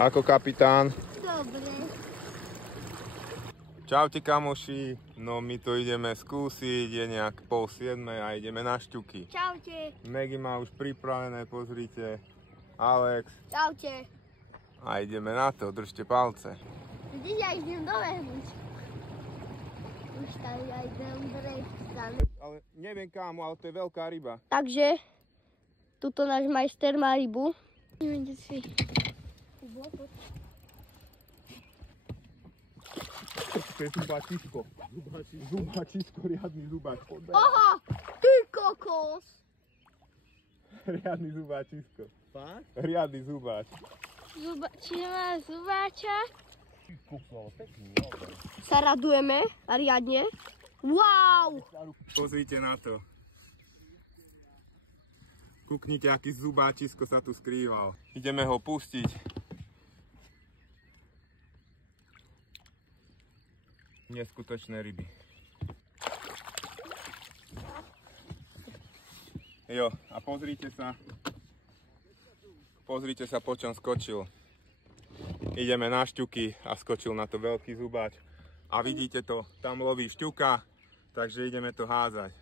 Ako kapitán? Dobre. Čaute kamoši, no my to ideme skúsiť, je nejak 6:30 a ideme na šťuky. Čaute. Maggie má už pripravené, pozrite. Alex. Čaute. A ideme na to, držte palce. Vidíš, ja idem dobehnúť. Už tam ja idem brečkať. Ale neviem kámo, ale to je veľká ryba. Takže, tuto náš majster má rybu. Ideme si. To je zubačisko. Zubačisko, riadny zubač. Aha, ty kokos. Riadny zubačisko. Fakt? Riadny zubač. Či má zubáča? Sa radujeme a riadne. Wow! Pozrite na to. Kúknite, aký zubáčisko sa tu skrýval. Ideme ho pustiť. Neskutočné ryby. Jo, a pozrite sa, po čom skočil. Ideme na šťuky a skočil na to veľký zubáč. A vidíte to, tam loví šťuka, takže ideme to házať.